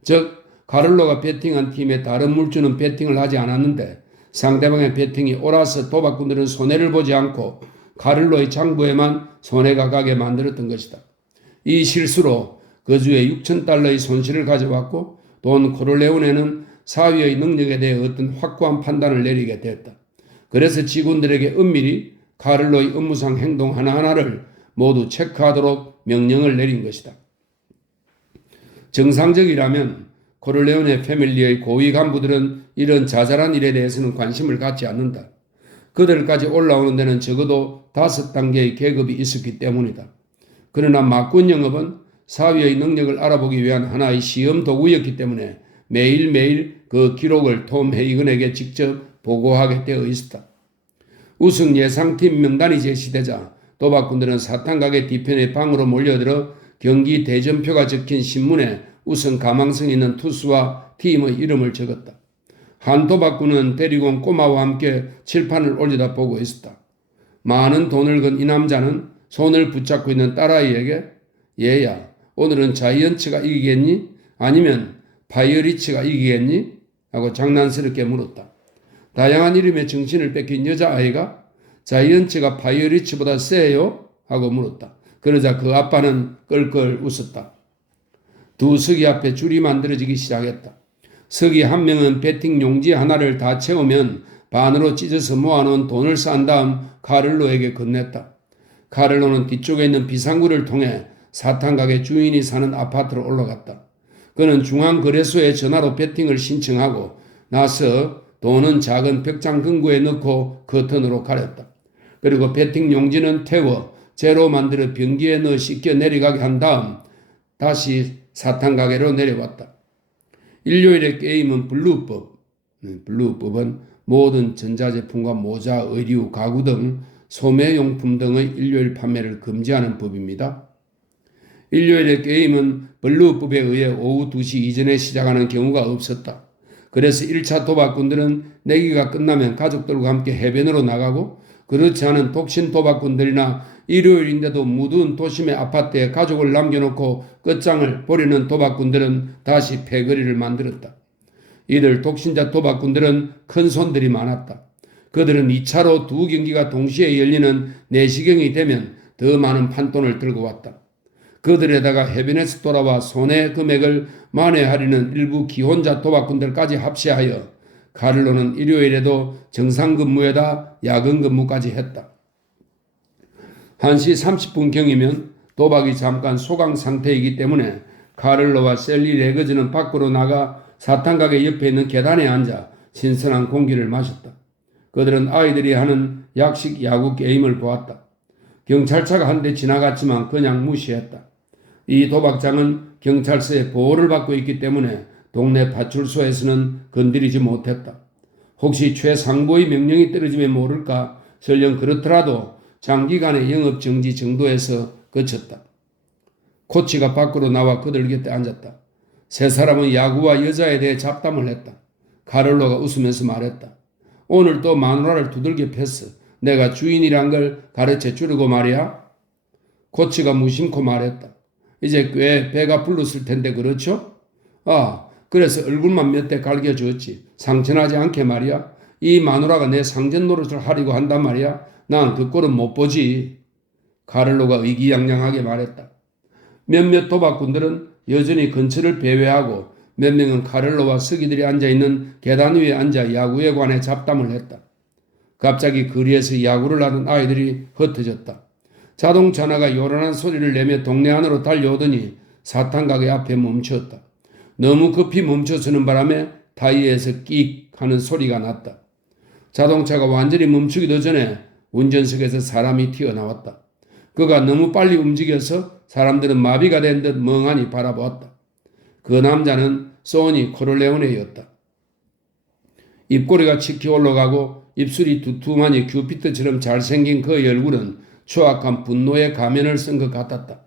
즉 카를로가 배팅한 팀에 다른 물주는 배팅을 하지 않았는데 상대방의 배팅이 옳아서 도박꾼들은 손해를 보지 않고 카를로의 장부에만 손해가 가게 만들었던 것이다. 이 실수로 그 주에 $6,000의 손실을 가져왔고 돈 코르레오네는 사위의 능력에 대해 어떤 확고한 판단을 내리게 되었다. 그래서 직원들에게 은밀히 카를로의 업무상 행동 하나하나를 모두 체크하도록 명령을 내린 것이다. 정상적이라면 코르레오네 패밀리의 고위 간부들은 이런 자잘한 일에 대해서는 관심을 갖지 않는다. 그들까지 올라오는 데는 적어도 5단계의 계급이 있었기 때문이다. 그러나 막군 영업은 사위의 능력을 알아보기 위한 하나의 시험 도구였기 때문에 매일매일 그 기록을 톰 헤이건에게 직접 보고하게 되어 있었다. 우승 예상팀 명단이 제시되자 도박꾼들은 사탕가게 뒤편의 방으로 몰려들어 경기 대전표가 적힌 신문에 우승 가망성 있는 투수와 팀의 이름을 적었다. 한 도박꾼은 데리고 온 꼬마와 함께 칠판을 올려다 보고 있었다. 많은 돈을 건 이 남자는 손을 붙잡고 있는 딸아이에게 얘야 오늘은 자이언츠가 이기겠니? 아니면 파이어리츠가 이기겠니? 하고 장난스럽게 물었다. 다양한 이름의 정신을 뺏긴 여자아이가 자이언츠가 파이어리츠보다 세요? 하고 물었다. 그러자 그 아빠는 껄껄 웃었다. 두 서기 앞에 줄이 만들어지기 시작했다. 서기 한 명은 배팅 용지 하나를 다 채우면 반으로 찢어서 모아놓은 돈을 싼 다음 카를로에게 건넸다. 카를로는 뒤쪽에 있는 비상구를 통해 사탕가게 주인이 사는 아파트로 올라갔다. 그는 중앙거래소에 전화로 배팅을 신청하고 나서 돈은 작은 벽장 금고에 넣고 커튼으로 가렸다. 그리고 배팅 용지는 태워 재로 만들어 변기에 넣어 씻겨 내려가게 한 다음 다시 사탕가게로 내려왔다. 일요일의 게임은 블루법. 블루법은 모든 전자제품과 모자, 의류, 가구 등 소매용품 등의 일요일 판매를 금지하는 법입니다. 일요일의 게임은 블루법에 의해 오후 2시 이전에 시작하는 경우가 없었다. 그래서 1차 도박꾼들은 내기가 끝나면 가족들과 함께 해변으로 나가고 그렇지 않은 독신 도박꾼들이나 일요일인데도 무더운 도심의 아파트에 가족을 남겨놓고 끝장을 보려는 도박꾼들은 다시 패거리를 만들었다. 이들 독신자 도박꾼들은 큰 손들이 많았다. 그들은 2차로 두 경기가 동시에 열리는 4시경이 되면 더 많은 판돈을 들고 왔다. 그들에다가 해변에서 돌아와 손해 금액을 만회하려는 일부 기혼자 도박꾼들까지 합세하여 카를로는 일요일에도 정상 근무에다 야근 근무까지 했다. 1시 30분경이면 도박이 잠깐 소강 상태이기 때문에 카를로와 셀리 레그즈는 밖으로 나가 사탕가게 옆에 있는 계단에 앉아 신선한 공기를 마셨다. 그들은 아이들이 하는 약식 야구 게임을 보았다. 경찰차가 한 대 지나갔지만 그냥 무시했다. 이 도박장은 경찰서의 보호를 받고 있기 때문에 동네 파출소에서는 건드리지 못했다. 혹시 최상부의 명령이 떨어지면 모를까 설령 그렇더라도 장기간의 영업정지 정도에서 그쳤다. 코치가 밖으로 나와 그들 곁에 앉았다. 세 사람은 야구와 여자에 대해 잡담을 했다. 카를로가 웃으면서 말했다. 오늘 또 마누라를 두들겨 팼어. 내가 주인이란 걸 가르쳐 주려고 말이야. 코치가 무심코 말했다. 이제 꽤 배가 불렀을 텐데 그렇죠? 아, 그래서 얼굴만 몇 대 갈겨주었지. 상처나지 않게 말이야. 이 마누라가 내 상전 노릇을 하려고 한단 말이야. 난 그 꼴은 못 보지. 카를로가 의기양양하게 말했다. 몇몇 도박꾼들은 여전히 근처를 배회하고 몇 명은 카를로와 서기들이 앉아있는 계단 위에 앉아 야구에 관해 잡담을 했다. 갑자기 거리에서 야구를 하는 아이들이 흩어졌다. 자동차 하나가 요란한 소리를 내며 동네 안으로 달려오더니 사탕 가게 앞에 멈췄다. 너무 급히 멈춰서는 바람에 타이어에서 끽 하는 소리가 났다. 자동차가 완전히 멈추기도 전에 운전석에서 사람이 튀어나왔다. 그가 너무 빨리 움직여서 사람들은 마비가 된 듯 멍하니 바라보았다. 그 남자는 소니 코를레오네였다. 입꼬리가 치켜 올라가고 입술이 두툼하니 큐피트처럼 잘생긴 그의 얼굴은 추악한 분노의 가면을 쓴 것 같았다.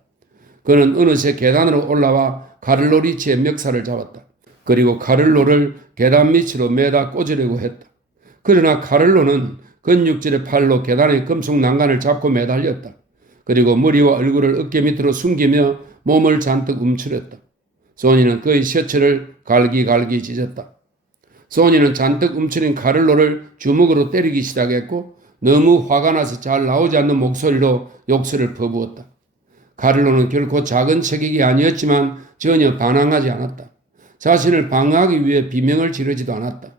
그는 어느새 계단으로 올라와 카를로 리치의 멱살을 잡았다. 그리고 카를로를 계단 밑으로 매다 꽂으려고 했다. 그러나 카를로는 근육질의 팔로 계단의 금속 난간을 잡고 매달렸다. 그리고 머리와 얼굴을 어깨 밑으로 숨기며 몸을 잔뜩 움츠렸다. 소니는 그의 셔츠를 갈기갈기 찢었다. 소니는 잔뜩 움츠린 카를로를 주먹으로 때리기 시작했고 너무 화가 나서 잘 나오지 않는 목소리로 욕설을 퍼부었다. 카를로는 결코 작은 체격이 아니었지만 전혀 반항하지 않았다. 자신을 방어하기 위해 비명을 지르지도 않았다.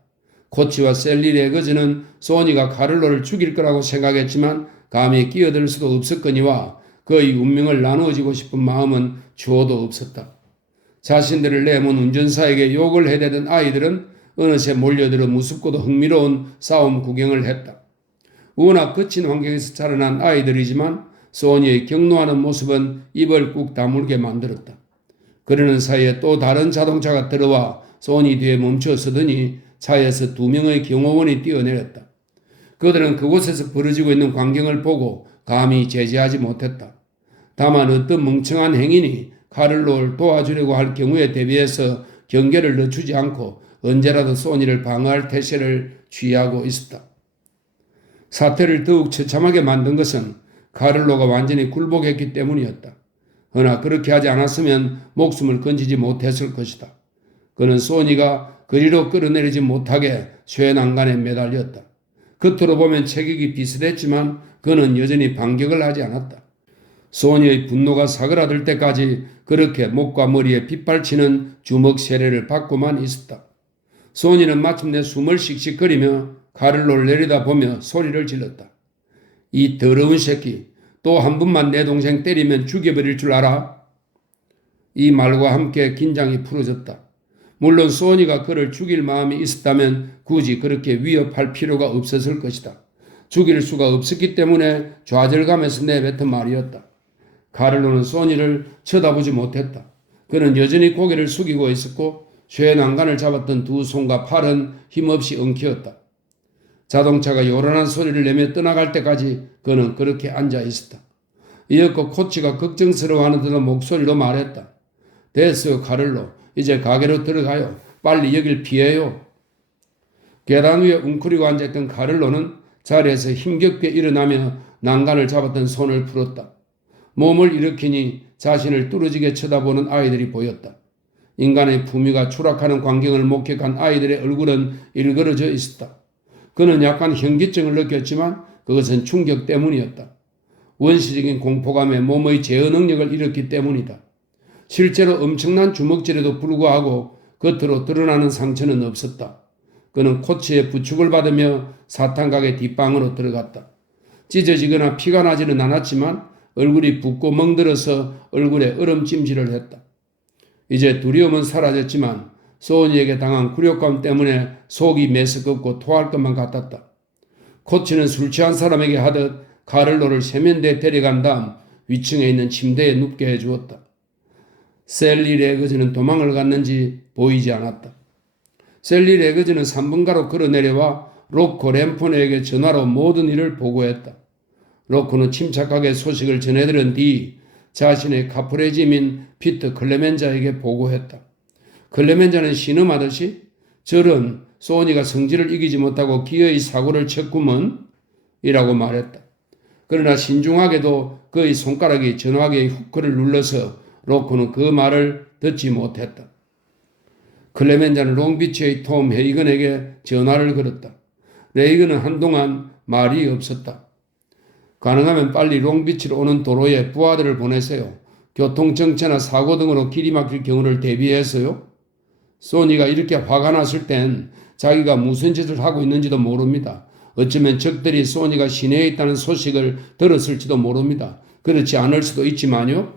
코치와 셀리 레거즈는 소니가 카를로를 죽일 거라고 생각했지만 감히 끼어들 수도 없었거니와 그의 운명을 나누어지고 싶은 마음은 주어도 없었다. 자신들을 내몬 운전사에게 욕을 해대던 아이들은 어느새 몰려들어 무섭고도 흥미로운 싸움 구경을 했다. 워낙 거친 환경에서 자라난 아이들이지만 소니의 경노하는 모습은 입을 꾹 다물게 만들었다. 그러는 사이에 또 다른 자동차가 들어와 소니 뒤에 멈춰서더니 차에서 두 명의 경호원이 뛰어내렸다. 그들은 그곳에서 벌어지고 있는 광경을 보고 감히 제지하지 못했다. 다만 어떤 멍청한 행인이 카를로를 도와주려고 할 경우에 대비해서 경계를 늦추지 않고 언제라도 소니를 방어할 태세를 취하고 있었다. 사태를 더욱 처참하게 만든 것은 카를로가 완전히 굴복했기 때문이었다. 그러나 그렇게 하지 않았으면 목숨을 건지지 못했을 것이다. 그는 소니가 그리로 끌어내리지 못하게 쇠난간에 매달렸다. 겉으로 보면 체격이 비슷했지만 그는 여전히 반격을 하지 않았다. 소니의 분노가 사그라들 때까지 그렇게 목과 머리에 빗발치는 주먹 세례를 받고만 있었다. 소니는 마침내 숨을 씩씩거리며 카를로를 내려다보며 소리를 질렀다. 이 더러운 새끼, 또 한 번만 내 동생 때리면 죽여버릴 줄 알아? 이 말과 함께 긴장이 풀어졌다. 물론 소니가 그를 죽일 마음이 있었다면 굳이 그렇게 위협할 필요가 없었을 것이다. 죽일 수가 없었기 때문에 좌절감에서 내뱉은 말이었다. 카를로는 소니를 쳐다보지 못했다. 그는 여전히 고개를 숙이고 있었고 쇠난간을 잡았던 두 손과 팔은 힘없이 엉키었다. 자동차가 요란한 소리를 내며 떠나갈 때까지 그는 그렇게 앉아 있었다. 이었고 코치가 걱정스러워하는 듯한 목소리로 말했다. 됐어요, 카를로. 이제 가게로 들어가요. 빨리 여길 피해요. 계단 위에 웅크리고 앉아있던 카를로는 자리에서 힘겹게 일어나며 난간을 잡았던 손을 풀었다. 몸을 일으키니 자신을 뚫어지게 쳐다보는 아이들이 보였다. 인간의 품위가 추락하는 광경을 목격한 아이들의 얼굴은 일그러져 있었다. 그는 약간 현기증을 느꼈지만 그것은 충격 때문이었다. 원시적인 공포감에 몸의 제어 능력을 잃었기 때문이다. 실제로 엄청난 주먹질에도 불구하고 겉으로 드러나는 상처는 없었다. 그는 코치의 부축을 받으며 사탕가게 뒷방으로 들어갔다. 찢어지거나 피가 나지는 않았지만 얼굴이 붓고 멍들어서 얼굴에 얼음찜질을 했다. 이제 두려움은 사라졌지만 소니에게 당한 굴욕감 때문에 속이 메스껍고 토할 것만 같았다. 코치는 술 취한 사람에게 하듯 카를로를 세면대에 데려간 다음 위층에 있는 침대에 눕게 해주었다. 셀리 레거즈는 도망을 갔는지 보이지 않았다. 셀리 레거즈는 3번가로 걸어내려와 로코 램포네에게 전화로 모든 일을 보고했다. 로코는 침착하게 소식을 전해들은 뒤 자신의 카프레짐인 피터 클레멘자에게 보고했다. 클레멘자는 신음하듯이 저런 소니가 성질을 이기지 못하고 기어이 사고를 쳤구먼 이라고 말했다. 그러나 신중하게도 그의 손가락이 전화기의 후크를 눌러서 로코는 그 말을 듣지 못했다. 클레멘자는 롱비치의 톰 헤이건에게 전화를 걸었다. 레이건은 한동안 말이 없었다. 가능하면 빨리 롱비치로 오는 도로에 부하들을 보내세요. 교통정체나 사고 등으로 길이 막힐 경우를 대비해서요. 소니가 이렇게 화가 났을 땐 자기가 무슨 짓을 하고 있는지도 모릅니다. 어쩌면 적들이 소니가 시내에 있다는 소식을 들었을지도 모릅니다. 그렇지 않을 수도 있지만요.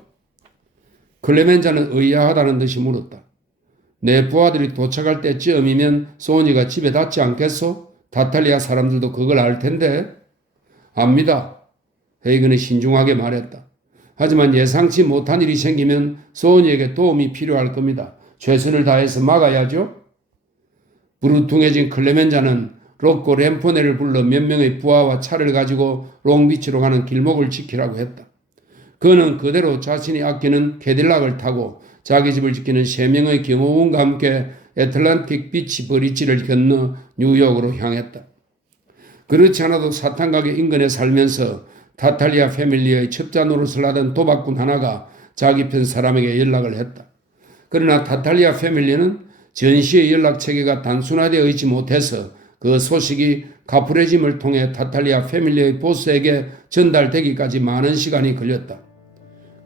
클레멘자는 의아하다는 듯이 물었다. 내 부하들이 도착할 때쯤이면 소니가 집에 닿지 않겠소? 다탈리아 사람들도 그걸 알 텐데. 압니다. 헤이건이 신중하게 말했다. 하지만 예상치 못한 일이 생기면 소니에게 도움이 필요할 겁니다. 최선을 다해서 막아야죠. 부르퉁해진 클레멘자는 로코 램포네를 불러 몇 명의 부하와 차를 가지고 롱비치로 가는 길목을 지키라고 했다. 그는 그대로 자신이 아끼는 캐딜락을 타고 자기 집을 지키는 3명의 경호원과 함께 애틀란틱 비치 브릿지를 건너 뉴욕으로 향했다. 그렇지 않아도 사탄가게 인근에 살면서 타탈리아 패밀리의 첩자 노릇을 하던 도박꾼 하나가 자기 편 사람에게 연락을 했다. 그러나 타탈리아 패밀리는 전시의 연락체계가 단순화되어 있지 못해서 그 소식이 카프레짐을 통해 타탈리아 패밀리의 보스에게 전달되기까지 많은 시간이 걸렸다.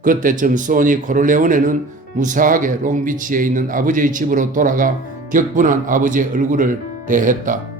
그때쯤 소니 코를레오네는 무사하게 롱비치에 있는 아버지의 집으로 돌아가 격분한 아버지의 얼굴을 대했다.